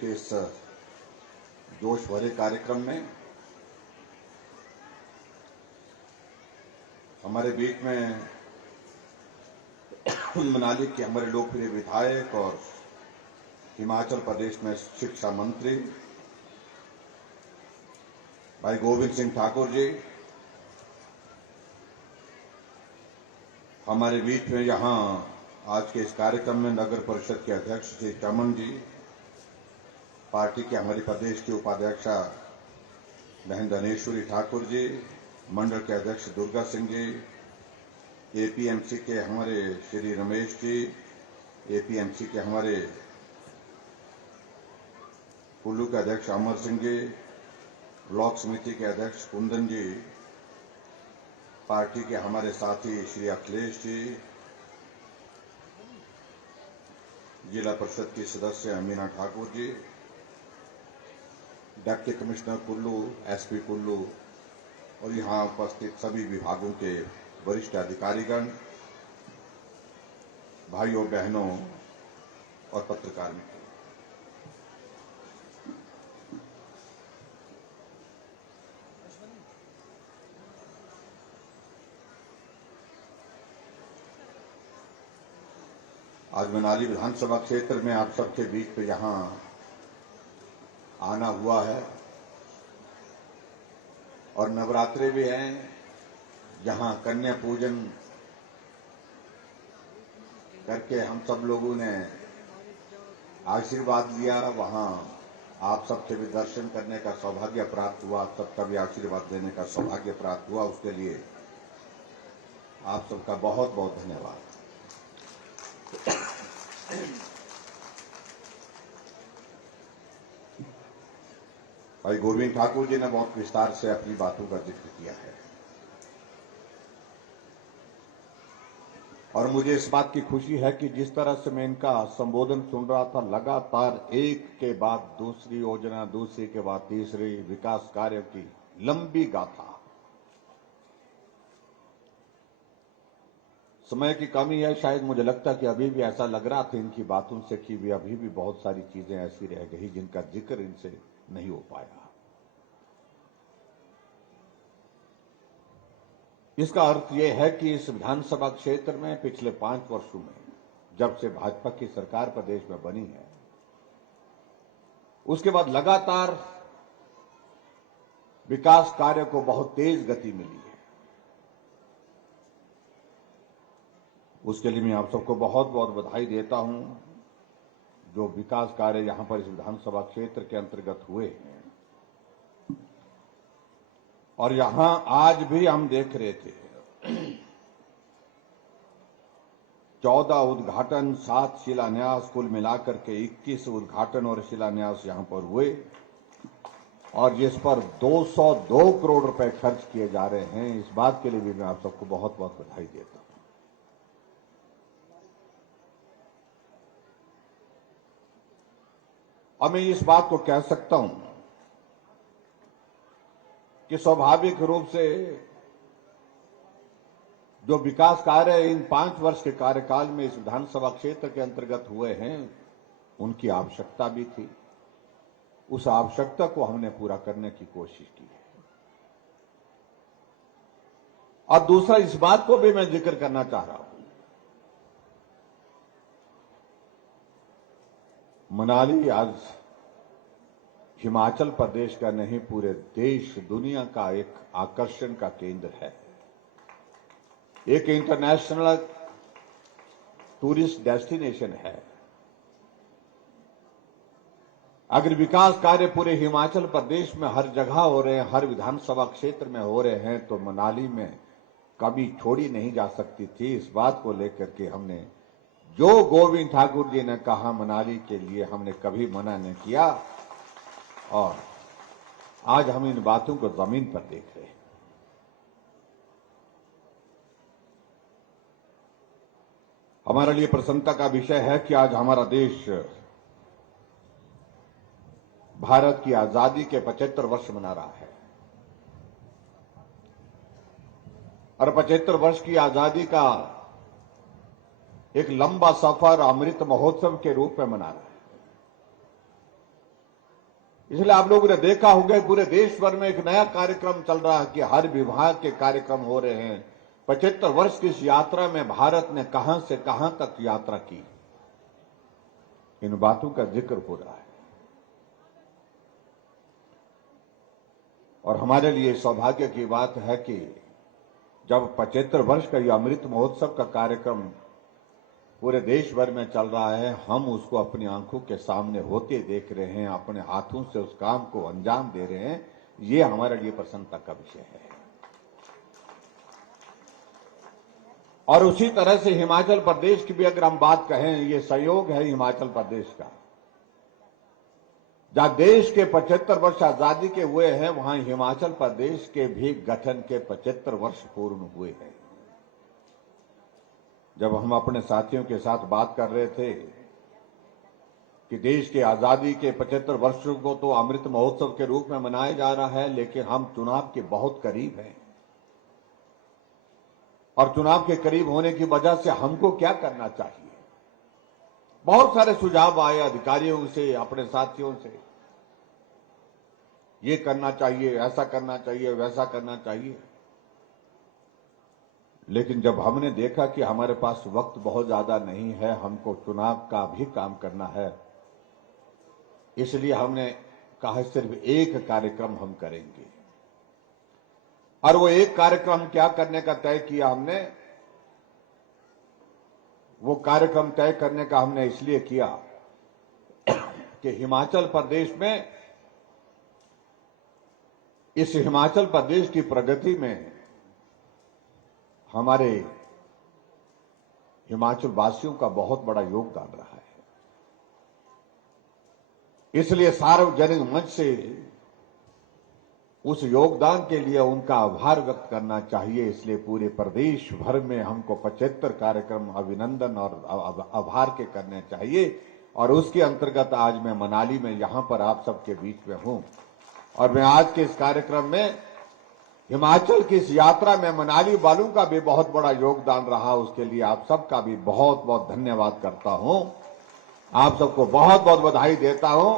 के इस जोश भरे कार्यक्रम में हमारे बीच में मनाली के हमारे लोकप्रिय विधायक और हिमाचल प्रदेश में शिक्षा मंत्री भाई गोविंद सिंह ठाकुर जी, हमारे बीच में यहाँ आज के इस कार्यक्रम में नगर परिषद के अध्यक्ष श्री चमन जी, पार्टी के हमारी प्रदेश की उपाध्यक्षा बहन धनेश्वरी ठाकुर जी, मंडल के अध्यक्ष दुर्गा सिंह जी, एपीएमसी के हमारे श्री रमेश जी, एपीएमसी के हमारे कुल्लू के अध्यक्ष अमर सिंह जी, ब्लॉक समिति के अध्यक्ष कुंदन जी, पार्टी के हमारे साथी श्री अखिलेश जी, जिला परिषद की सदस्य Amina Thakur ji, deputy commissioner Kullu, SP Kullu और यहां उपस्थित सभी विभागों के वरिष्ठ अधिकारीगण, भाइयों बहनों और पत्रकार मित्र, आज मनाली विधानसभा क्षेत्र में आप सबके बीच पे यहां आना हुआ है और नवरात्रि भी हैं। जहां कन्या पूजन करके हम सब लोगों ने आशीर्वाद लिया, वहां आप सबसे भी दर्शन करने का सौभाग्य प्राप्त हुआ, आप सबका भी आशीर्वाद देने का सौभाग्य प्राप्त हुआ। उसके लिए आप सबका बहुत बहुत धन्यवाद। भाई गोविंद ठाकुर जी ने बहुत विस्तार से अपनी बातों का जिक्र किया है और मुझे इस बात की खुशी है कि जिस तरह से मैं इनका संबोधन सुन रहा था, लगातार एक के बाद दूसरी योजना, दूसरी के बाद तीसरी विकास कार्य की लंबी गाथा। समय की कमी है, शायद मुझे लगता कि अभी भी ऐसा लग रहा था इनकी बातों से कि भी अभी भी बहुत सारी चीजें ऐसी रह गई जिनका जिक्र इनसे नहीं हो पाया। इसका अर्थ यह है कि इस विधानसभा क्षेत्र में पिछले 5 वर्षों में जब से भाजपा की सरकार प्रदेश में बनी है, उसके बाद लगातार विकास कार्य को बहुत तेज गति मिली है। उसके लिए मैं आप सबको बहुत बहुत बधाई देता हूं। जो विकास कार्य यहां पर इस विधानसभा क्षेत्र के अंतर्गत हुए हैं और यहां आज भी हम देख रहे थे 14 उद्घाटन, 7 शिलान्यास, कुल मिलाकर के 21 उद्घाटन और शिलान्यास यहां पर हुए और जिस पर 202 करोड़ रुपए खर्च किए जा रहे हैं। इस बात के लिए भी मैं आप सबको बहुत बहुत बधाई देता हूं। और मैं इस बात को कह सकता हूं कि स्वाभाविक रूप से जो विकास कार्य इन 5 वर्ष के कार्यकाल में इस विधानसभा क्षेत्र के अंतर्गत हुए हैं, उनकी आवश्यकता भी थी। उस आवश्यकता को हमने पूरा करने की कोशिश की है। और दूसरा, इस बात को भी मैं जिक्र करना चाह रहा हूं, मनाली आज हिमाचल प्रदेश का नहीं, पूरे देश दुनिया का एक आकर्षण का केंद्र है, एक इंटरनेशनल टूरिस्ट डेस्टिनेशन है। अगर विकास कार्य पूरे हिमाचल प्रदेश में हर जगह हो रहे हैं, हर विधानसभा क्षेत्र में हो रहे हैं, तो मनाली में कभी छोड़ी नहीं जा सकती थी। इस बात को लेकर के हमने, जो गोविंद ठाकुर जी ने कहा मनाली के लिए, हमने कभी मना नहीं किया और आज हम इन बातों को जमीन पर देख रहे हैं। हमारे लिए प्रसन्नता का विषय है कि आज हमारा देश भारत की आजादी के 75 वर्ष मना रहा है और 75 वर्ष की आजादी का एक लंबा सफर अमृत महोत्सव के रूप में मना रहा है। इसलिए आप लोगों ने देखा होगा पूरे देश भर में एक नया कार्यक्रम चल रहा है कि हर विभाग के कार्यक्रम हो रहे हैं। 75 वर्ष की इस यात्रा में भारत ने कहां से कहां तक यात्रा की, इन बातों का जिक्र हो रहा है। और हमारे लिए सौभाग्य की बात है कि जब 75 वर्ष का यह अमृत महोत्सव का कार्यक्रम पूरे देश भर में चल रहा है, हम उसको अपनी आंखों के सामने होते देख रहे हैं, अपने हाथों से उस काम को अंजाम दे रहे हैं, ये हमारे लिए प्रसन्नता का विषय है। और उसी तरह से हिमाचल प्रदेश की भी अगर हम बात कहें, ये सहयोग है हिमाचल प्रदेश का। जहां देश के 75 वर्ष आजादी के हुए हैं, वहां हिमाचल प्रदेश के भी गठन के 75 वर्ष पूर्ण हुए हैं। जब हम अपने साथियों के साथ बात कर रहे थे कि देश के आजादी के 75 वर्षों को तो अमृत महोत्सव के रूप में मनाया जा रहा है, लेकिन हम चुनाव के बहुत करीब हैं। और चुनाव के करीब होने की वजह से हमको क्या करना चाहिए, बहुत सारे सुझाव आए अधिकारियों से, अपने साथियों से। ये करना चाहिए, ऐसा करना चाहिए, वैसा करना चाहिए। लेकिन जब हमने देखा कि हमारे पास वक्त बहुत ज्यादा नहीं है, हमको चुनाव का भी काम करना है, इसलिए हमने कहा सिर्फ एक कार्यक्रम हम करेंगे। और वो एक कार्यक्रम क्या करने का तय किया हमने, वो कार्यक्रम तय करने का हमने इसलिए किया कि हिमाचल प्रदेश में, इस हिमाचल प्रदेश की प्रगति में हमारे हिमाचल वासियों का बहुत बड़ा योगदान रहा है। इसलिए सार्वजनिक मंच से उस योगदान के लिए उनका आभार व्यक्त करना चाहिए। इसलिए पूरे प्रदेश भर में हमको 75 कार्यक्रम अभिनंदन और आभार के करने चाहिए। और उसके अंतर्गत आज मैं मनाली में यहां पर आप सबके बीच में हूं, और मैं आज के इस कार्यक्रम में हिमाचल की इस यात्रा में मनाली वालों का भी बहुत बड़ा योगदान रहा, उसके लिए आप सबका भी बहुत बहुत धन्यवाद करता हूं। आप सबको बहुत बहुत बधाई देता हूं।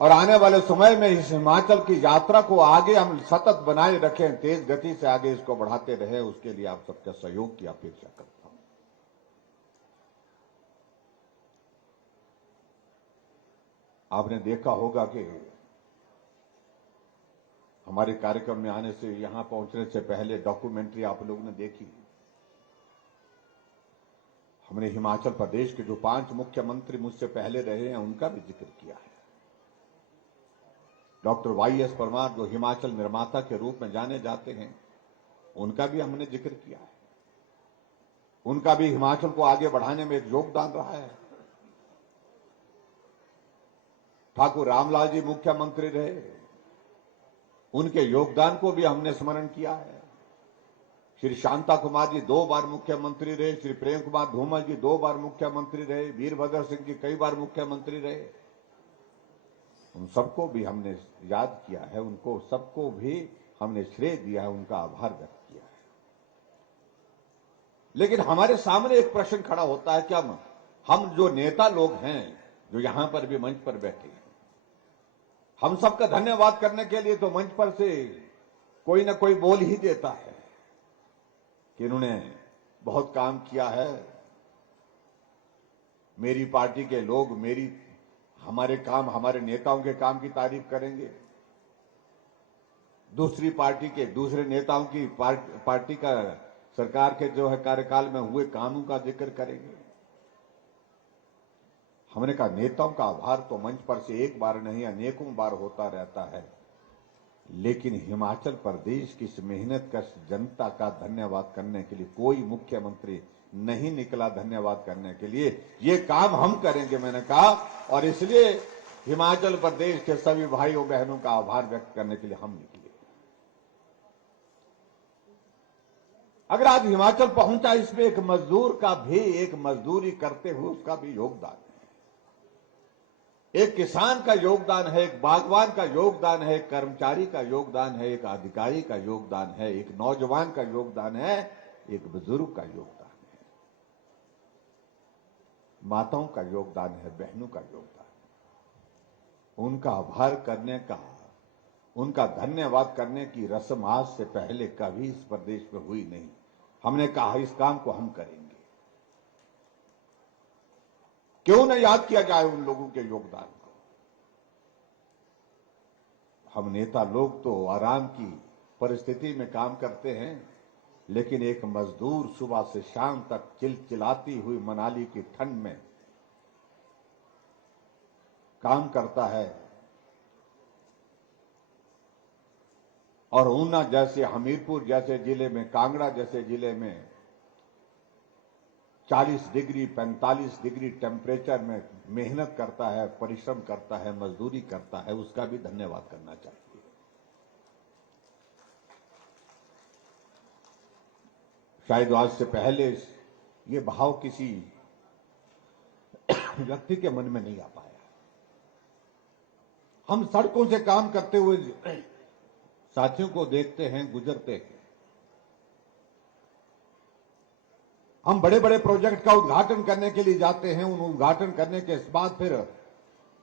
और आने वाले समय में इस हिमाचल की यात्रा को आगे हम सतत बनाए रखें, तेज गति से आगे इसको बढ़ाते रहे, उसके लिए आप सबके सहयोग की अपेक्षा करता हूं। आपने देखा होगा कि हमारे कार्यक्रम में आने से, यहां पहुंचने से पहले डॉक्यूमेंट्री आप लोगों ने देखी। हमने हिमाचल प्रदेश के जो 5 मुख्यमंत्री मुझसे पहले रहे हैं, उनका भी जिक्र किया है। डॉक्टर वाईएस परमार जो हिमाचल निर्माता के रूप में जाने जाते हैं, उनका भी हमने जिक्र किया है। उनका भी हिमाचल को आगे बढ़ाने में एक योगदान रहा है। ठाकुर रामलाल जी मुख्यमंत्री रहे, उनके योगदान को भी हमने स्मरण किया है। श्री शांता कुमार जी 2 बार मुख्यमंत्री रहे, श्री प्रेम कुमार धूमल जी 2 बार मुख्यमंत्री रहे, वीरभद्र सिंह जी कई बार मुख्यमंत्री रहे। उन सबको भी हमने याद किया है, उनको सबको भी हमने श्रेय दिया है, उनका आभार व्यक्त किया है। लेकिन हमारे सामने एक प्रश्न खड़ा होता है कि हम जो नेता लोग हैं, जो यहां पर भी मंच पर बैठे हैं, हम सबका धन्यवाद करने के लिए तो मंच पर से कोई ना कोई बोल ही देता है कि इन्होंने बहुत काम किया है, मेरी पार्टी के लोग हमारे काम, हमारे नेताओं के काम की तारीफ करेंगे, दूसरी पार्टी के दूसरे नेताओं की पार्टी का सरकार के जो है कार्यकाल में हुए कामों का जिक्र करेंगे। हमने कहा नेताओं का आभार तो मंच पर से एक बार नहीं अनेकों बार होता रहता है, लेकिन हिमाचल प्रदेश की इस मेहनत का जनता का धन्यवाद करने के लिए कोई मुख्यमंत्री नहीं निकला धन्यवाद करने के लिए। ये काम हम करेंगे, मैंने कहा, और इसलिए हिमाचल प्रदेश के सभी भाइयों बहनों का आभार व्यक्त करने के लिए हम निकले। अगर आज हिमाचल पहुंचा, इसमें एक मजदूर का भी, एक मजदूरी करते हुए उसका भी योगदान है, एक किसान का योगदान है, एक बागवान का योगदान है, एक कर्मचारी का योगदान है, एक अधिकारी का योगदान है, एक नौजवान का योगदान है, एक बुजुर्ग का योगदान है, माताओं का योगदान है, बहनों का योगदान है। उनका आभार करने का, उनका धन्यवाद करने की रस्म आज से पहले कभी इस प्रदेश में हुई नहीं। हमने कहा इस काम को हम करेंगे। क्यों न याद किया जाए उन लोगों के योगदान को। हम नेता लोग तो आराम की परिस्थिति में काम करते हैं, लेकिन एक मजदूर सुबह से शाम तक चिलचिलाती हुई मनाली की ठंड में काम करता है और ऊना जैसे, हमीरपुर जैसे जिले में, कांगड़ा जैसे जिले में 40 डिग्री 45 डिग्री टेम्परेचर में मेहनत करता है, परिश्रम करता है, मजदूरी करता है, उसका भी धन्यवाद करना चाहिए। शायद आज से पहले ये भाव किसी व्यक्ति के मन में नहीं आ पाया। हम सड़कों से काम करते हुए साथियों को देखते हैं, गुजरते हैं। हम बड़े बड़े प्रोजेक्ट का उद्घाटन करने के लिए जाते हैं। उन उद्घाटन करने के बाद फिर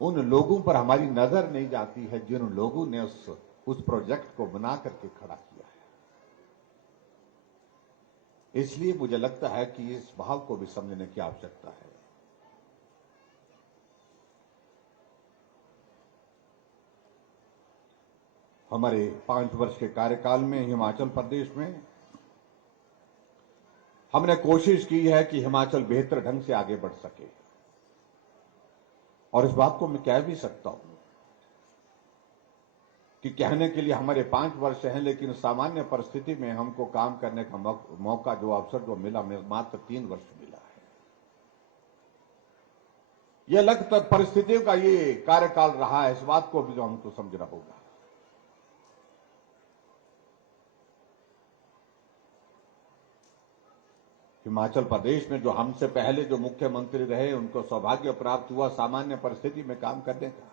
उन लोगों पर हमारी नजर नहीं जाती है जिन लोगों ने उस प्रोजेक्ट को बना करके खड़ा किया है। इसलिए मुझे लगता है कि इस भाव को भी समझने की आवश्यकता है। हमारे 5 वर्ष के कार्यकाल में हिमाचल प्रदेश में हमने कोशिश की है कि हिमाचल बेहतर ढंग से आगे बढ़ सके, और इस बात को मैं कह भी सकता हूं कि कहने के लिए हमारे 5 वर्ष हैं, लेकिन सामान्य परिस्थिति में हमको काम करने का मौका, जो अवसर जो मिला, मात्र 3 वर्ष मिला है। यह अलग परिस्थितियों का ये कार्यकाल रहा है, इस बात को भी जो हमको समझना होगा। हिमाचल प्रदेश में जो हमसे पहले जो मुख्यमंत्री रहे, उनको सौभाग्य प्राप्त हुआ सामान्य परिस्थिति में काम करने का,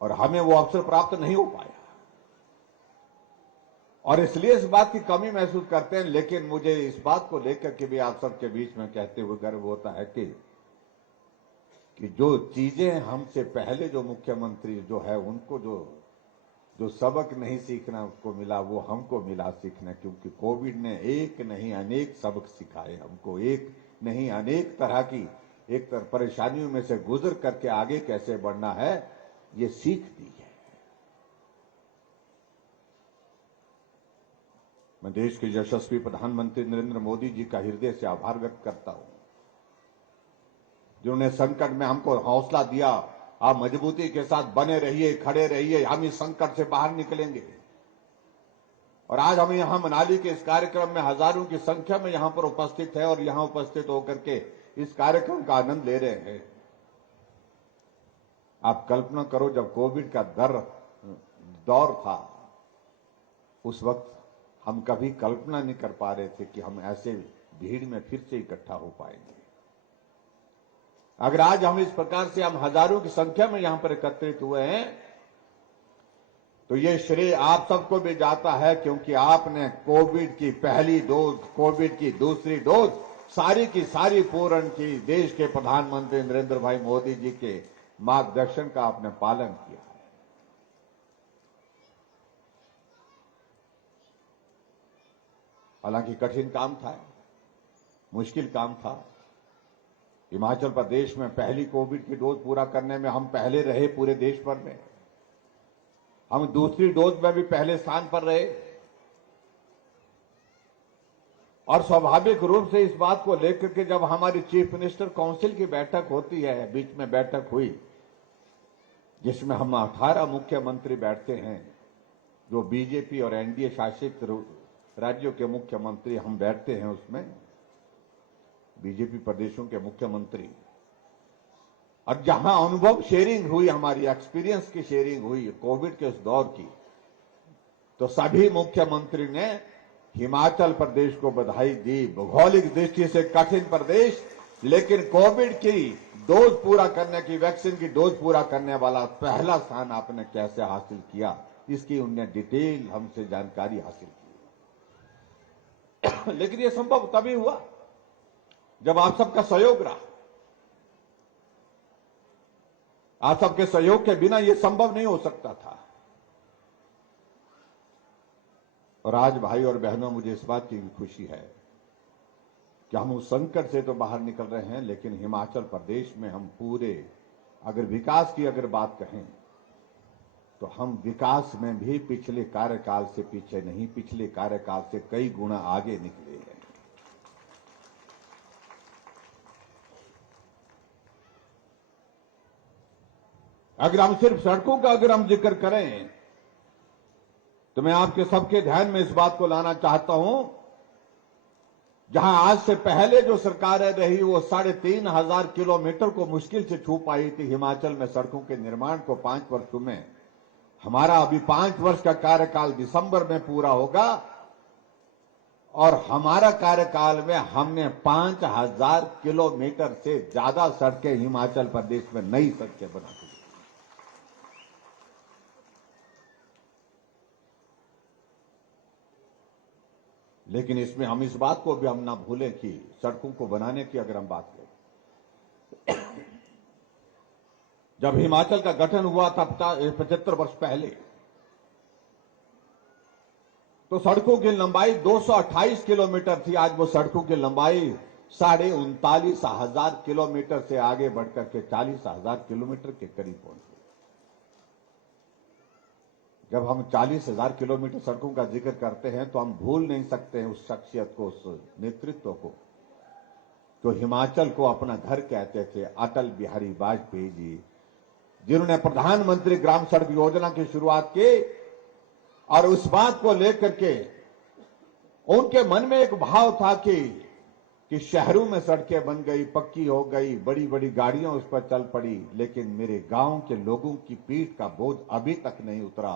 और हमें वो अवसर प्राप्त नहीं हो पाया, और इसलिए इस बात की कमी महसूस करते हैं। लेकिन मुझे इस बात को लेकर के भी आप सबके बीच में कहते हुए गर्व होता है कि जो चीजें हमसे पहले जो मुख्यमंत्री जो है उनको जो सबक नहीं सीखना उसको मिला, वो हमको मिला सीखना, क्योंकि कोविड ने एक नहीं अनेक सबक सिखाए हमको। एक नहीं अनेक तरह की एक तरह परेशानियों में से गुजर करके आगे कैसे बढ़ना है, ये सीख दी है। मैं देश के यशस्वी प्रधानमंत्री नरेंद्र मोदी जी का हृदय से आभार व्यक्त करता हूं, जिन्होंने संकट में हमको हौसला दिया। आप मजबूती के साथ बने रहिए, खड़े रहिए, हम इस संकट से बाहर निकलेंगे। और आज हम यहां मनाली के इस कार्यक्रम में हजारों की संख्या में यहां पर उपस्थित है, और यहां उपस्थित होकर के इस कार्यक्रम का आनंद ले रहे हैं। आप कल्पना करो, जब कोविड का दौर था, उस वक्त हम कभी कल्पना नहीं कर पा रहे थे कि हम ऐसे भीड़ में फिर से इकट्ठा हो पाएंगे। अगर आज हम इस प्रकार से हम हजारों की संख्या में यहां पर एकत्रित हुए हैं, तो ये श्रेय आप सबको भी जाता है, क्योंकि आपने कोविड की पहली डोज, कोविड की दूसरी डोज सारी की सारी पूर्ण की देश के प्रधानमंत्री नरेंद्र भाई मोदी जी के मार्गदर्शन का आपने पालन किया है। हालांकि कठिन काम था, मुश्किल काम था। हिमाचल प्रदेश में पहली कोविड की डोज पूरा करने में हम पहले रहे पूरे देश भर में। हम दूसरी डोज में भी पहले स्थान पर रहे, और स्वाभाविक रूप से इस बात को लेकर के जब हमारी चीफ मिनिस्टर काउंसिल की बैठक होती है, बीच में बैठक हुई जिसमें हम 18 मुख्यमंत्री बैठते हैं, जो बीजेपी और एनडीए शासित राज्यों के मुख्यमंत्री हम बैठते हैं, उसमें बीजेपी प्रदेशों के मुख्यमंत्री, और जहां अनुभव शेयरिंग हुई, हमारी एक्सपीरियंस की शेयरिंग हुई कोविड के उस दौर की, तो सभी मुख्यमंत्री ने हिमाचल प्रदेश को बधाई दी। भौगोलिक दृष्टि से कठिन प्रदेश, लेकिन कोविड की डोज पूरा करने की, वैक्सीन की डोज पूरा करने वाला पहला स्थान आपने कैसे हासिल किया, इसकी उन्हें डिटेल हमसे जानकारी हासिल की। लेकिन यह संभव तभी हुआ जब आप सबका सहयोग रहा। आप सबके सहयोग के बिना यह संभव नहीं हो सकता था। और आज भाई और बहनों, मुझे इस बात की भी खुशी है कि हम उस संकट से तो बाहर निकल रहे हैं, लेकिन हिमाचल प्रदेश में हम पूरे, अगर विकास की अगर बात कहें तो हम विकास में भी पिछले कार्यकाल से पीछे नहीं, पिछले कार्यकाल से कई गुना आगे निकले हैं। अगर हम सिर्फ सड़कों का अगर हम जिक्र करें तो मैं आपके सबके ध्यान में इस बात को लाना चाहता हूं, जहां आज से पहले जो सरकारें रही वो 3,500 किलोमीटर को मुश्किल से छू पाई थी हिमाचल में सड़कों के निर्माण को 5 वर्षों में। हमारा अभी 5 वर्ष का कार्यकाल दिसंबर में पूरा होगा और हमारा कार्यकाल में हमने 5,000 किलोमीटर से ज्यादा सड़कें हिमाचल प्रदेश में नई सड़कें बना दी। लेकिन इसमें हम इस बात को भी हम ना भूलें कि सड़कों को बनाने की अगर हम बात करें, जब हिमाचल का गठन हुआ था 75 वर्ष पहले, तो सड़कों की लंबाई 228 किलोमीटर थी। आज वो सड़कों की लंबाई 39,500 किलोमीटर से आगे बढ़कर के 40,000 किलोमीटर के करीब पहुंच गई। जब हम 40,000 किलोमीटर सड़कों का जिक्र करते हैं तो हम भूल नहीं सकते हैं उस शख्सियत को, उस नेतृत्व को जो हिमाचल को अपना घर कहते थे, अटल बिहारी वाजपेयी जी, जिन्होंने प्रधानमंत्री ग्राम सड़क योजना की शुरुआत की। और उस बात को लेकर के उनके मन में एक भाव था कि शहरों में सड़कें बन गई, पक्की हो गई, बड़ी बड़ी गाड़ियां उस पर चल पड़ी, लेकिन मेरे गांव के लोगों की पीठ का बोझ अभी तक नहीं उतरा।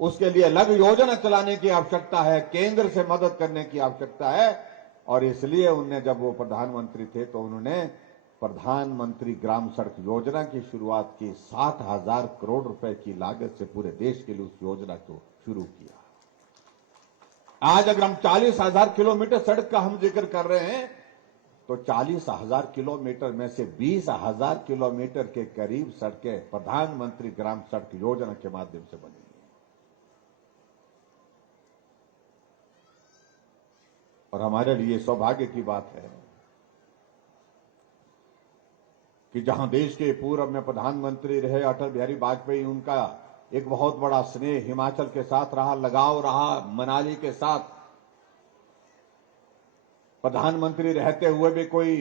उसके लिए अलग योजना चलाने की आवश्यकता है, केंद्र से मदद करने की आवश्यकता है। और इसलिए उन्हें, जब वो प्रधानमंत्री थे तो उन्होंने प्रधानमंत्री ग्राम सड़क योजना की शुरुआत की। 60,000 करोड़ रुपए की लागत से पूरे देश के लिए उस योजना को शुरू किया। आज अगर हम 40,000 किलोमीटर सड़क का हम जिक्र कर रहे हैं तो 40,000 किलोमीटर में से 20,000 किलोमीटर के करीब सड़कें प्रधानमंत्री ग्राम सड़क योजना के माध्यम से बनी। और हमारे लिए सौभाग्य की बात है कि जहां देश के पूर्व में प्रधानमंत्री रहे अटल बिहारी वाजपेयी, उनका एक बहुत बड़ा स्नेह हिमाचल के साथ रहा, लगाव रहा। मनाली के साथ प्रधानमंत्री रहते हुए भी कोई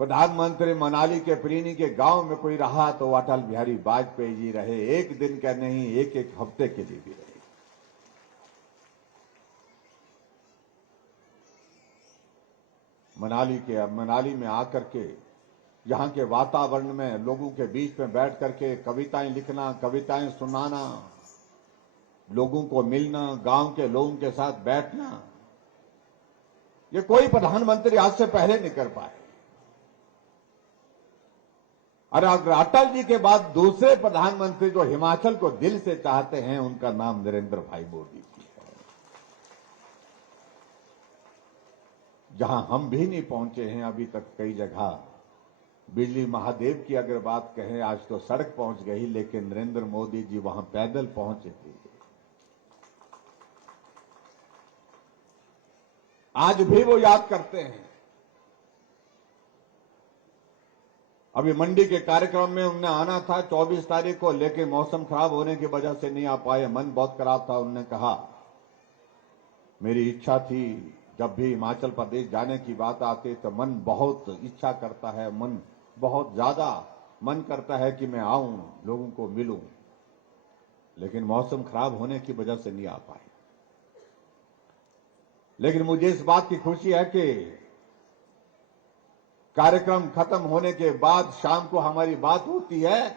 प्रधानमंत्री मनाली के प्रीनी के गांव में कोई रहा तो अटल बिहारी वाजपेयी जी रहे। एक दिन का नहीं, एक एक हफ्ते के लिए भी रहे। मनाली में आकर के यहाँ के वातावरण में लोगों के बीच में बैठ करके कविताएं लिखना, कविताएं सुनाना, लोगों को मिलना, गांव के लोगों के साथ बैठना, ये कोई प्रधानमंत्री आज से पहले नहीं कर पाए। और अगर अटल जी के बाद दूसरे प्रधानमंत्री जो हिमाचल को दिल से चाहते हैं, उनका नाम नरेंद्र भाई मोदी जी है। जहां हम भी नहीं पहुंचे हैं अभी तक, कई जगह बिजली महादेव की अगर बात कहें, आज तो सड़क पहुंच गई, लेकिन नरेंद्र मोदी जी वहां पैदल पहुंचे थे। आज भी वो याद करते हैं। अभी मंडी के कार्यक्रम में उन्हें आना था 24 तारीख को, लेकिन मौसम खराब होने की वजह से नहीं आ पाए। मन बहुत खराब था। उन्होंने कहा, मेरी इच्छा थी, जब भी हिमाचल प्रदेश जाने की बात आती तो मन बहुत इच्छा करता है, मन बहुत ज्यादा मन करता है कि मैं आऊं, लोगों को मिलूं, लेकिन मौसम खराब होने की वजह से नहीं आ पाए। लेकिन मुझे इस बात की खुशी है कि कार्यक्रम खत्म होने के बाद शाम को हमारी बात होती है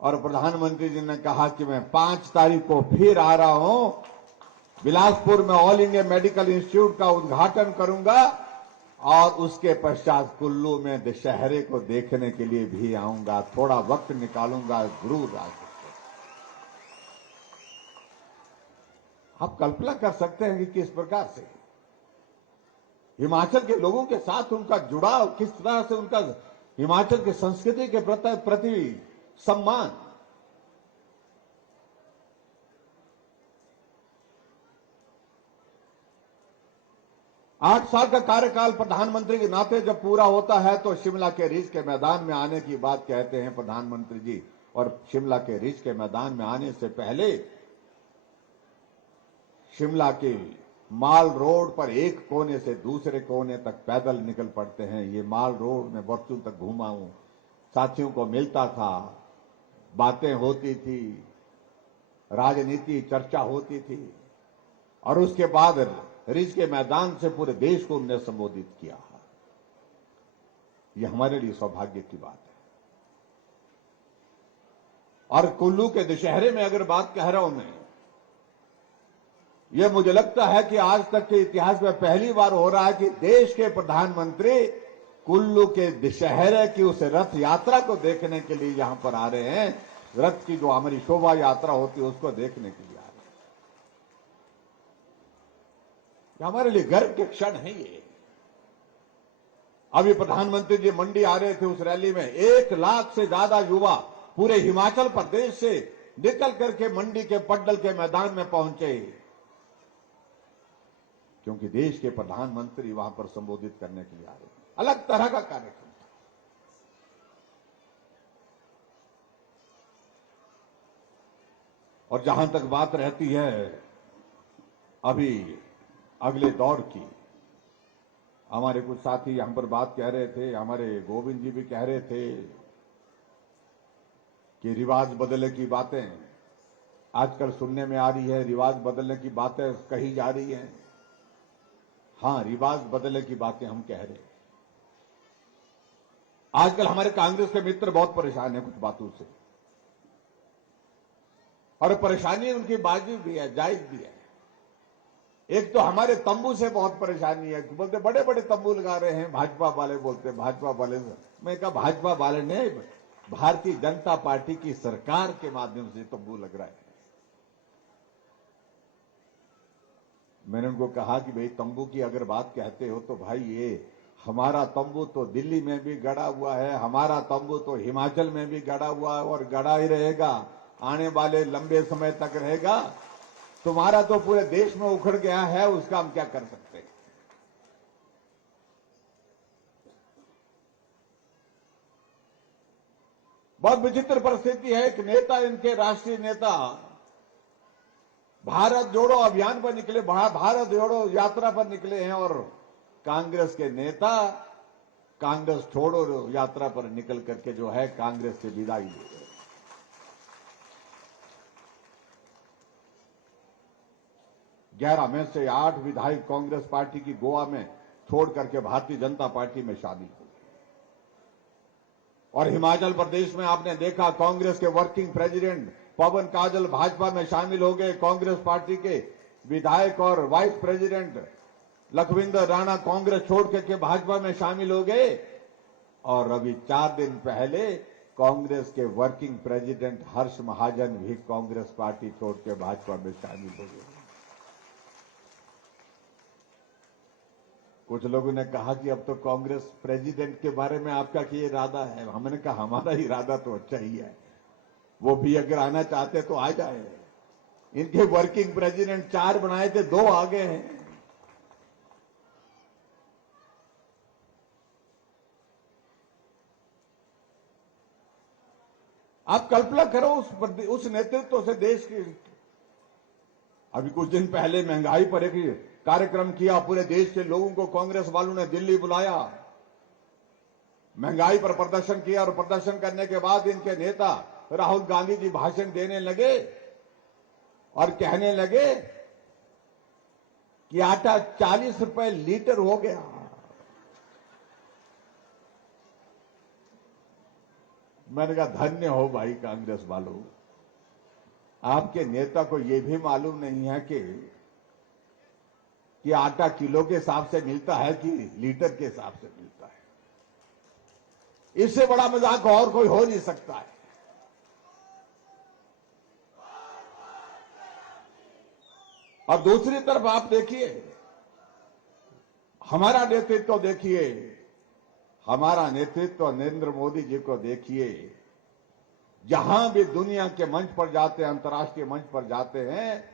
और प्रधानमंत्री जी ने कहा कि मैं 5 तारीख को फिर आ रहा हूं, बिलासपुर में ऑल इंडिया मेडिकल इंस्टीट्यूट का उद्घाटन करूंगा और उसके पश्चात कुल्लू में दशहरे को देखने के लिए भी आऊंगा, थोड़ा वक्त निकालूंगा, जरूर आ सकते। आप कल्पना कर सकते हैं कि किस प्रकार से हिमाचल के लोगों के साथ उनका जुड़ाव, किस तरह से उनका हिमाचल की संस्कृति के प्रति सम्मान। आठ साल का कार्यकाल प्रधानमंत्री के नाते जब पूरा होता है तो शिमला के रिज के मैदान में आने की बात कहते हैं प्रधानमंत्री जी, और शिमला के रिज के मैदान में आने से पहले शिमला के माल रोड पर एक कोने से दूसरे कोने तक पैदल निकल पड़ते हैं। ये माल रोड में वर्षों तक घूमा हूं, साथियों को मिलता था, बातें होती थी, राजनीति चर्चा होती थी, और उसके बाद रिज के मैदान से पूरे देश को उन्होंने संबोधित किया। यह हमारे लिए सौभाग्य की बात है। और कुल्लू के दशहरे में अगर बात कह रहा हूं मैं, यह मुझे लगता है कि आज तक के इतिहास में पहली बार हो रहा है कि देश के प्रधानमंत्री कुल्लू के दशहरे की उस रथ यात्रा को देखने के लिए यहां पर आ रहे हैं। रथ की जो हमारी शोभा यात्रा होती है उसको देखने के लिए आ रहे हैं। हमारे लिए गर्व के क्षण है ये। अभी प्रधानमंत्री जी मंडी आ रहे थे, उस रैली में 1 लाख से ज्यादा युवा पूरे हिमाचल प्रदेश से निकल करके मंडी के पड्डल के मैदान में पहुंचे, क्योंकि देश के प्रधानमंत्री वहां पर संबोधित करने के लिए आ रहे हैं। अलग तरह का कार्यक्रम था। और जहां तक बात रहती है अभी अगले दौर की, हमारे कुछ साथी यहां पर बात कह रहे थे, हमारे गोविंद जी भी कह रहे थे कि रिवाज बदलने की बातें आजकल सुनने में आ रही है, रिवाज बदलने की बातें कही जा रही हैं। हां, रिवाज बदलने की बातें हम कह रहे हैं। आजकल हमारे कांग्रेस के मित्र बहुत परेशान हैं कुछ बातों से, और परेशानी उनकी बाजी भी है, जायज भी है। एक तो हमारे तंबू से बहुत परेशानी है, बोलते बड़े बड़े तंबू लगा रहे हैं भाजपा वाले, बोलते भाजपा वाले। मैं कहा भाजपा वाले ने भारतीय जनता पार्टी की सरकार के माध्यम से तंबू लग रहा है। मैंने उनको कहा कि भाई तंबू की अगर बात कहते हो तो भाई ये हमारा तंबू तो दिल्ली में भी गड़ा हुआ है, हमारा तंबू तो हिमाचल में भी गड़ा हुआ है और गड़ा ही रहेगा, आने वाले लंबे समय तक रहेगा। तुम्हारा तो पूरे देश में उखड़ गया है, उसका हम क्या कर सकते हैं। बहुत विचित्र परिस्थिति है। एक नेता, इनके राष्ट्रीय नेता भारत जोड़ो अभियान पर निकले, भारत जोड़ो यात्रा पर निकले हैं, और कांग्रेस के नेता कांग्रेस छोड़ो यात्रा पर निकल करके जो है कांग्रेस से विदाई ले गए। 11 में से 8 विधायक कांग्रेस पार्टी की गोवा में छोड़ करके भारतीय जनता पार्टी में शामिल हो गए। और हिमाचल प्रदेश में आपने देखा कांग्रेस के वर्किंग प्रेसिडेंट पवन काजल भाजपा में शामिल हो गए। कांग्रेस पार्टी के विधायक और वाइस प्रेसिडेंट लखविंदर राणा कांग्रेस छोड़ करके भाजपा में शामिल हो गए। और अभी 4 दिन पहले कांग्रेस के वर्किंग प्रेसिडेंट हर्ष महाजन भी कांग्रेस पार्टी छोड़ के भाजपा में शामिल हो गए। कुछ लोगों ने कहा कि अब तो कांग्रेस प्रेसिडेंट के बारे में आपका क्या इरादा है। हमने कहा हमारा इरादा तो अच्छा ही है, वो भी अगर आना चाहते तो आ जाए। इनके वर्किंग प्रेसिडेंट 4 बनाए थे, 2 आ गए हैं। आप कल्पना करो उस नेतृत्व से देश की। अभी कुछ दिन पहले महंगाई पर एक कार्यक्रम किया, पूरे देश के लोगों को कांग्रेस वालों ने दिल्ली बुलाया, महंगाई पर प्रदर्शन किया, और प्रदर्शन करने के बाद इनके नेता राहुल गांधी जी भाषण देने लगे और कहने लगे कि आटा 40 रुपए लीटर हो गया। मैंने कहा धन्य हो भाई कांग्रेस वालों, आपके नेता को यह भी मालूम नहीं है कि आटा किलो के हिसाब से मिलता है कि लीटर के हिसाब से मिलता है। इससे बड़ा मजाक और कोई हो नहीं सकता है। और दूसरी तरफ आप देखिए, हमारा नेतृत्व देखिए, हमारा नेतृत्व नरेंद्र मोदी जी को देखिए। जहां भी दुनिया के मंच पर जाते हैं, अंतर्राष्ट्रीय मंच पर जाते हैं,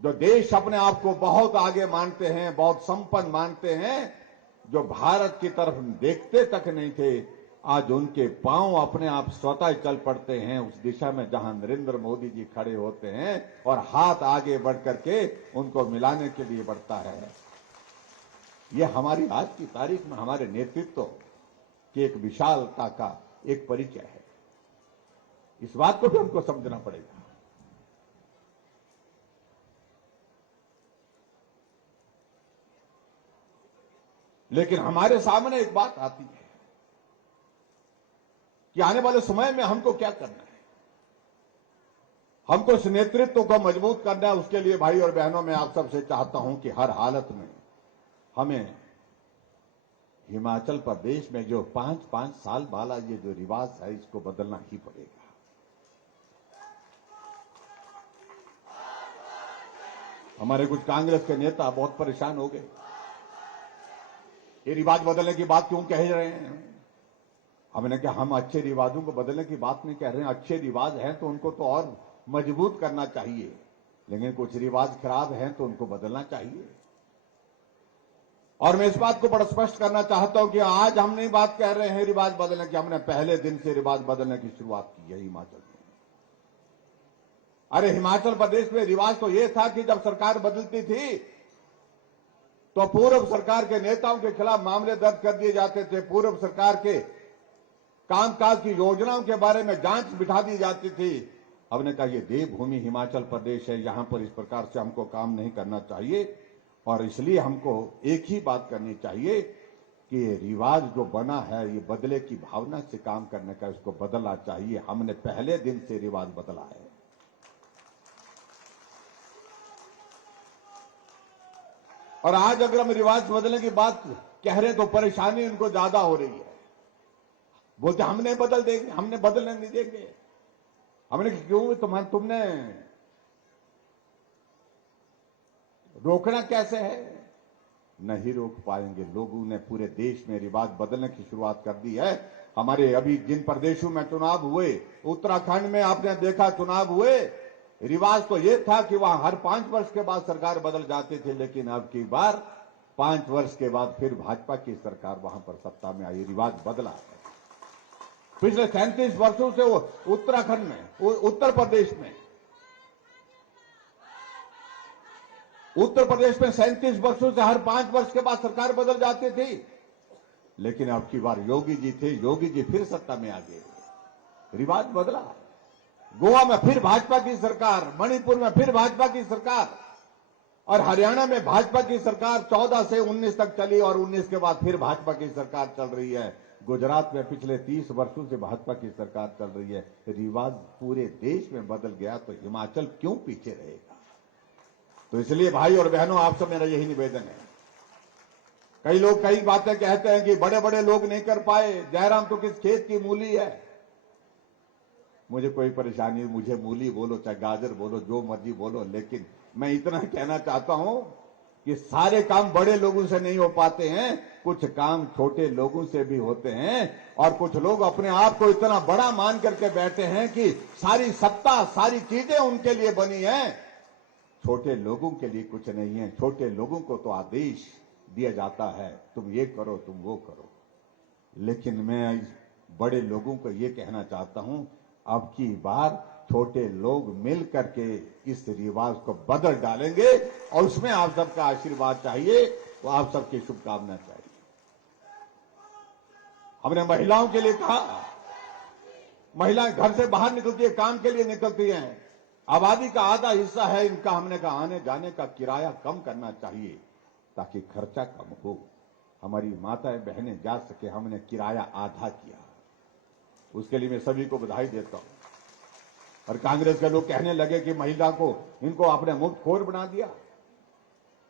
जो देश अपने आप को बहुत आगे मानते हैं, बहुत संपन्न मानते हैं, जो भारत की तरफ देखते तक नहीं थे, आज उनके पांव अपने आप स्वतः चल पड़ते हैं उस दिशा में जहां नरेंद्र मोदी जी खड़े होते हैं और हाथ आगे बढ़ करके उनको मिलाने के लिए बढ़ता है। यह हमारी आज की तारीख में हमारे नेतृत्व की एक विशालता का एक परिचय है। इस बात को भी हमको समझना पड़ेगा। लेकिन हमारे सामने एक बात आती है कि आने वाले समय में हमको क्या करना है। हमको इस नेतृत्व को मजबूत करना है। उसके लिए भाई और बहनों, मैं आप सबसे चाहता हूं कि हर हालत में हमें हिमाचल प्रदेश में जो 5-5 साल वाला ये जो रिवाज है, इसको बदलना ही पड़ेगा। हमारे कुछ कांग्रेस के नेता बहुत परेशान हो गए। ये रिवाज बदलने की बात क्यों कह रहे हैं? हमने कहा हम अच्छे रिवाजों को बदलने की बात नहीं कह रहे हैं। अच्छे रिवाज हैं तो उनको तो और मजबूत करना चाहिए, लेकिन कुछ रिवाज खराब हैं तो उनको बदलना चाहिए। और मैं इस बात को बड़ा स्पष्ट करना चाहता हूं कि आज हम नहीं बात कह रहे हैं रिवाज बदलने की। हमने पहले दिन से रिवाज बदलने की शुरुआत की है हिमाचल में। अरे हिमाचल प्रदेश में रिवाज तो यह था कि जब सरकार बदलती थी तो पूर्व सरकार के नेताओं के खिलाफ मामले दर्ज कर दिए जाते थे। पूर्व सरकार के कामकाज की योजनाओं के बारे में जांच बिठा दी जाती थी। हमने कहा यह देवभूमि हिमाचल प्रदेश है, यहां पर इस प्रकार से हमको काम नहीं करना चाहिए। और इसलिए हमको एक ही बात करनी चाहिए कि ये रिवाज जो बना है, ये बदले की भावना से काम करने का, इसको बदलना चाहिए। हमने पहले दिन से रिवाज बदला है। और आज अगर हम रिवाज बदलने की बात कह रहे हैं तो परेशानी उनको ज्यादा हो रही है। बोलते हमने बदल देंगे, हमने बदलने नहीं देंगे। हमने क्यों? तुमने रोकना कैसे है? नहीं रोक पाएंगे। लोगों ने पूरे देश में रिवाज बदलने की शुरुआत कर दी है। हमारे अभी जिन प्रदेशों में चुनाव हुए, उत्तराखंड में आपने देखा चुनाव हुए, रिवाज तो यह था कि वहां हर 5 वर्ष के बाद सरकार बदल जाती थी, लेकिन अब की बार 5 वर्ष के बाद फिर भाजपा की सरकार वहां पर सत्ता में आई। रिवाज बदला है। पिछले 37 वर्षों से वो उत्तराखंड में, उत्तर प्रदेश में 37 वर्षों से हर 5 वर्ष के बाद सरकार बदल जाती थी, लेकिन अब की बार योगी जी थे, योगी जी फिर सत्ता में आ गए। रिवाज बदला है। गोवा में फिर भाजपा की सरकार, मणिपुर में फिर भाजपा की सरकार, और हरियाणा में भाजपा की सरकार 14 से 19 तक चली और 19 के बाद फिर भाजपा की सरकार चल रही है। गुजरात में पिछले 30 वर्षों से भाजपा की सरकार चल रही है। रिवाज पूरे देश में बदल गया तो हिमाचल क्यों पीछे रहेगा? तो इसलिए भाई और बहनों, आप सब मेरा यही निवेदन है। कई लोग कई बातें कहते हैं कि बड़े बड़े लोग नहीं कर पाए, जयराम तो किस खेत की मूली है। मुझे कोई परेशानी नहीं, मुझे मूली बोलो चाहे गाजर बोलो, जो मर्जी बोलो, लेकिन मैं इतना कहना चाहता हूं कि सारे काम बड़े लोगों से नहीं हो पाते हैं, कुछ काम छोटे लोगों से भी होते हैं। और कुछ लोग अपने आप को इतना बड़ा मान करके बैठे हैं कि सारी सत्ता, सारी चीजें उनके लिए बनी है। छोटे लोगों के लिए कुछ नहीं है। छोटे लोगों को तो आदेश दिया जाता है, तुम ये करो, तुम वो करो। लेकिन मैं बड़े लोगों को ये कहना चाहता हूं, अब की बार छोटे लोग मिल करके इस रिवाज को बदल डालेंगे और उसमें आप सबका आशीर्वाद चाहिए, वो आप सबकी शुभकामना चाहिए। हमने महिलाओं के लिए कहा, महिलाएं घर से बाहर निकलती है, काम के लिए निकलती हैं, आबादी का आधा हिस्सा है इनका। हमने कहा आने जाने का किराया कम करना चाहिए ताकि खर्चा कम हो, हमारी माताएं बहनें जा सके। हमने किराया आधा किया, उसके लिए मैं सभी को बधाई देता हूं। और कांग्रेस के लोग कहने लगे कि महिला को, इनको आपने मुफ्तखोर बना दिया।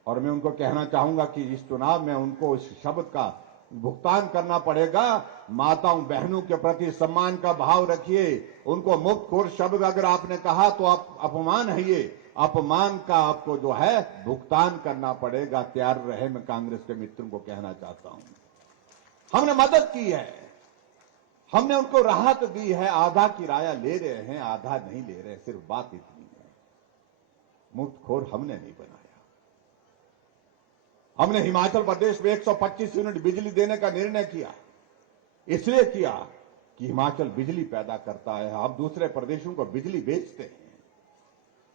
और मैं उनको कहना चाहूंगा कि इस चुनाव में उनको इस शब्द का भुगतान करना पड़ेगा। माताओं बहनों के प्रति सम्मान का भाव रखिए। उनको मुफ्तखोर शब्द अगर आपने कहा तो आप अपमान है, ये अपमान का आपको जो है भुगतान करना पड़ेगा। तैयार रहे, मैं कांग्रेस के मित्रों को कहना चाहता हूं। हमने मदद की है, हमने उनको राहत दी है, आधा किराया ले रहे हैं, आधा नहीं ले रहे, सिर्फ बात इतनी है। मुफ्तखोर हमने नहीं बनाया। हमने हिमाचल प्रदेश में 125 यूनिट बिजली देने का निर्णय किया, इसलिए किया कि हिमाचल बिजली पैदा करता है, आप दूसरे प्रदेशों को बिजली बेचते हैं।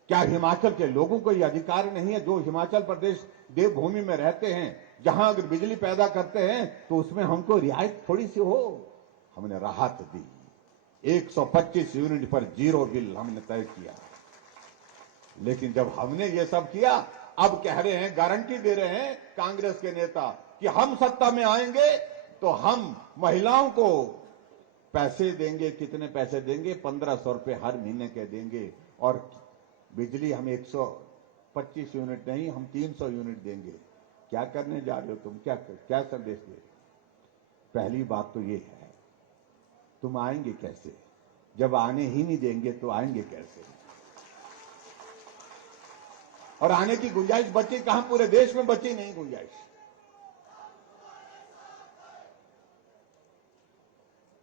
क्या हिमाचल के लोगों को यह अधिकार नहीं है, जो हिमाचल प्रदेश देवभूमि में रहते हैं, जहां अगर बिजली पैदा करते हैं तो उसमें हमको रियायत थोड़ी सी हो? हमने राहत दी, 125 यूनिट पर जीरो बिल हमने तय किया। लेकिन जब हमने ये सब किया, अब कह रहे हैं, गारंटी दे रहे हैं कांग्रेस के नेता कि हम सत्ता में आएंगे तो हम महिलाओं को पैसे देंगे। कितने पैसे देंगे? 1500 रुपए हर महीने के देंगे, और बिजली हम 125 यूनिट नहीं, हम 300 यूनिट देंगे। क्या करने जा रहे हो तुम? क्या संदेश दे? पहली बात तो ये है, तुम आएंगे कैसे? जब आने ही नहीं देंगे तो आएंगे कैसे? और आने की गुंजाइश बची कहां? पूरे देश में बची नहीं गुंजाइश।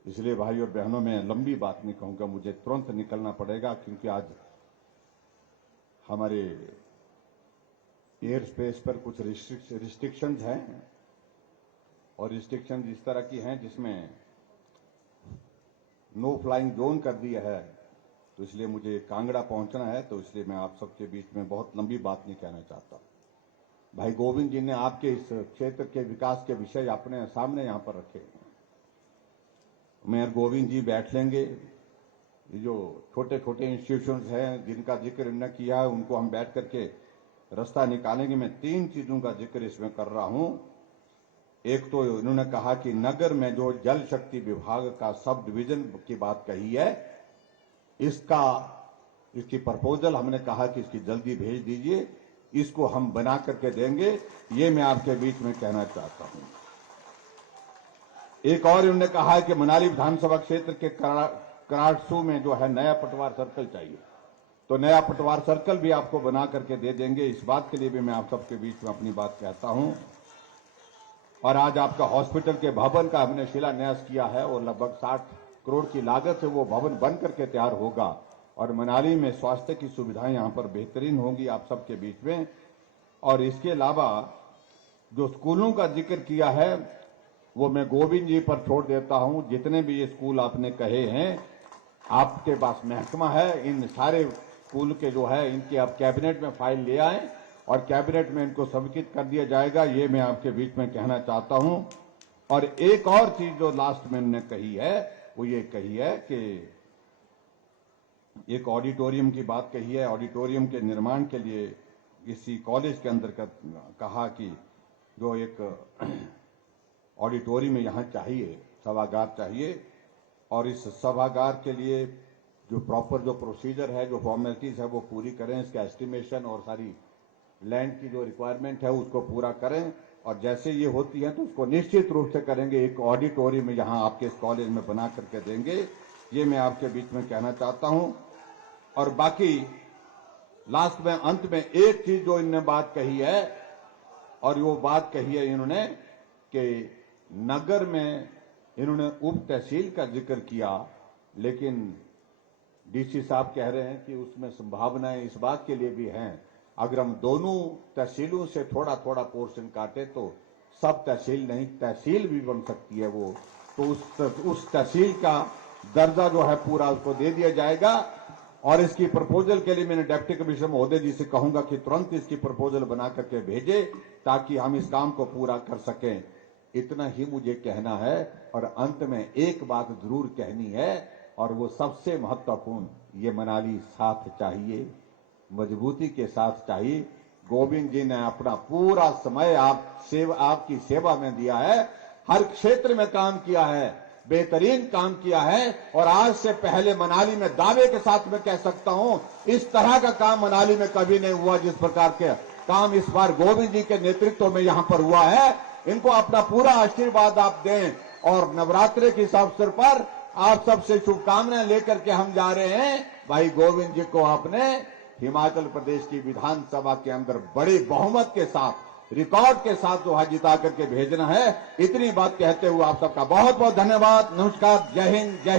इसलिए भाई और बहनों, मैं लंबी बात नहीं कहूंगा, मुझे तुरंत निकलना पड़ेगा, क्योंकि आज हमारे एयर स्पेस पर कुछ रिस्ट्रिक्शंस हैं, और रिस्ट्रिक्शन इस तरह की हैं जिसमें नो फ्लाइंग जोन कर दिया है। तो इसलिए मुझे कांगड़ा पहुंचना है, तो इसलिए मैं आप सबके बीच में बहुत लंबी बात नहीं कहना चाहता। भाई गोविंद जी ने आपके इस क्षेत्र के विकास के विषय अपने सामने यहां पर रखे हैं। मेयर गोविंद जी बैठ लेंगे, ये जो छोटे छोटे इंस्टीट्यूशंस हैं जिनका जिक्र इन्होंने किया है, उनको हम बैठ करके रास्ता निकालेंगे। मैं 3 चीजों का जिक्र इसमें कर रहा हूं। एक तो इन्होंने कहा कि नगर में जो जल शक्ति विभाग का सब डिवीजन की बात कही है, इसकी प्रपोजल हमने कहा कि इसकी जल्दी भेज दीजिए, इसको हम बना करके देंगे। ये मैं आपके बीच में कहना चाहता हूं। एक और इन्होंने कहा है कि मनाली विधानसभा क्षेत्र के कराड़सू में जो है नया पटवार सर्कल चाहिए, तो नया पटवार सर्कल भी आपको बना करके दे देंगे। इस बात के लिए भी मैं आप सबके बीच में अपनी बात कहता हूं। और आज आपका हॉस्पिटल के भवन का हमने शिलान्यास किया है, और लगभग 60 करोड़ की लागत से वो भवन बन करके तैयार होगा, और मनाली में स्वास्थ्य की सुविधाएं यहां पर बेहतरीन होंगी आप सबके बीच में। और इसके अलावा जो स्कूलों का जिक्र किया है, वो मैं गोविंद जी पर छोड़ देता हूं। जितने भी ये स्कूल आपने कहे हैं, आपके पास महकमा है, इन सारे स्कूल के जो है इनके आप कैबिनेट में फाइल ले आए, और कैबिनेट में इनको स्वीकृत कर दिया जाएगा। ये मैं आपके बीच में कहना चाहता हूं। और एक और चीज जो लास्ट में इन्होंने कही है, वो ये कही है कि एक ऑडिटोरियम की बात कही है। ऑडिटोरियम के निर्माण के लिए इसी कॉलेज के अंदर कहा कि जो एक ऑडिटोरियम यहां चाहिए, सभागार चाहिए, और इस सभागार के लिए जो प्रॉपर जो प्रोसीजर है, जो फॉर्मेलिटीज है, वो पूरी करें। इसका एस्टिमेशन और सारी लैंड की जो रिक्वायरमेंट है उसको पूरा करें, और जैसे ये होती है तो उसको निश्चित रूप से करेंगे। एक ऑडिटोरियम यहां आपके इस कॉलेज में बना करके देंगे। ये मैं आपके बीच में कहना चाहता हूं। और बाकी लास्ट में अंत में एक चीज जो इन्होंने बात कही है, और वो बात कही है इन्होंने कि नगर में इन्होंने उप तहसील का जिक्र किया, लेकिन डीसी साहब कह रहे हैं कि उसमें संभावनाएं इस बात के लिए भी हैं, अगर हम दोनों तहसीलों से थोड़ा थोड़ा पोर्शन काटे तो सब तहसील नहीं, तहसील भी बन सकती है वो। तो उस तहसील का दर्जा जो है पूरा उसको दे दिया जाएगा। और इसकी प्रपोजल के लिए मैंने डिप्टी कमिश्नर महोदय जी से कहूंगा कि तुरंत इसकी प्रपोजल बना करके भेजे, ताकि हम इस काम को पूरा कर सकें। इतना ही मुझे कहना है। और अंत में एक बात जरूर कहनी है, और वो सबसे महत्वपूर्ण, ये मनाली साथ चाहिए, मजबूती के साथ चाहिए। गोविंद जी ने अपना पूरा समय आपकी सेवा में दिया है, हर क्षेत्र में काम किया है, बेहतरीन काम किया है। और आज से पहले मनाली में दावे के साथ मैं कह सकता हूं, इस तरह का काम मनाली में कभी नहीं हुआ जिस प्रकार के काम इस बार गोविंद जी के नेतृत्व में यहां पर हुआ है। इनको अपना पूरा आशीर्वाद आप दें। और नवरात्रि के इस अवसर पर आप सबसे शुभकामनाएं लेकर के हम जा रहे हैं। भाई गोविंद जी को आपने हिमाचल प्रदेश की विधानसभा के अंदर बड़े बहुमत के साथ रिकॉर्ड के साथ जो है जिता करके भेजना है। इतनी बात कहते हुए आप सबका बहुत बहुत धन्यवाद। नमस्कार। जय हिंद। जय